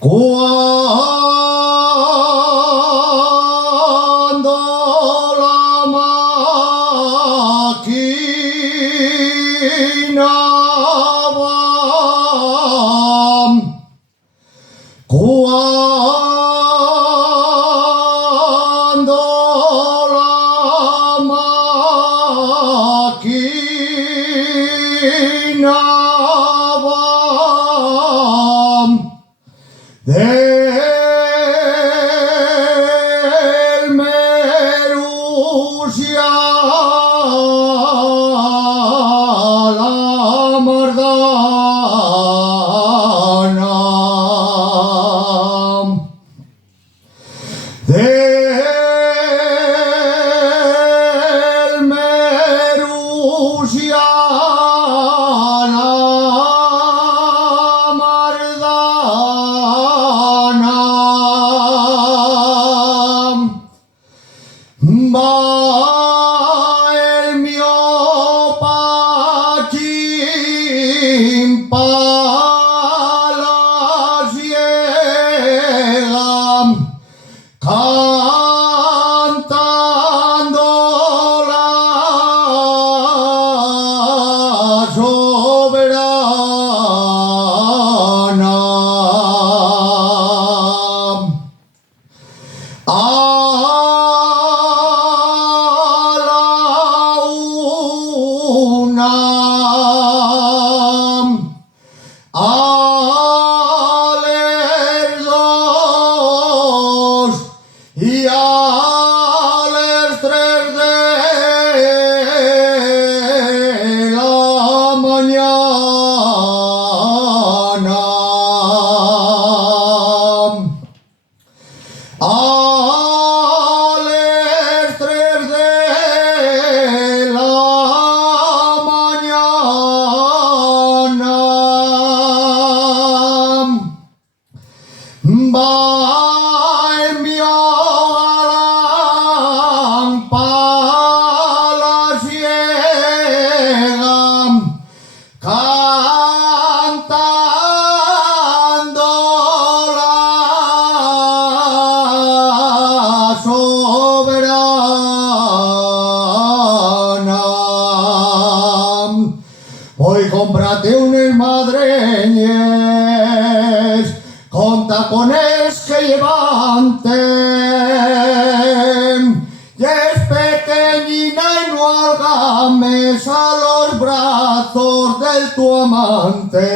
Cuando la máquina va, cuando la máquina va del Merusia a la Mardana, del Merusia a la Mardana, va el mio Pachín pa la ciega, cantando la soberana. A la una, a les dos y a les tres de la mañana. A les tres de la mañana va el mio Alan pa la ciega, cantando la soberana. Hoy cómprate unes madreñes con tacones que levanten, y es pequeñina y no algames a los brazos del tu amante.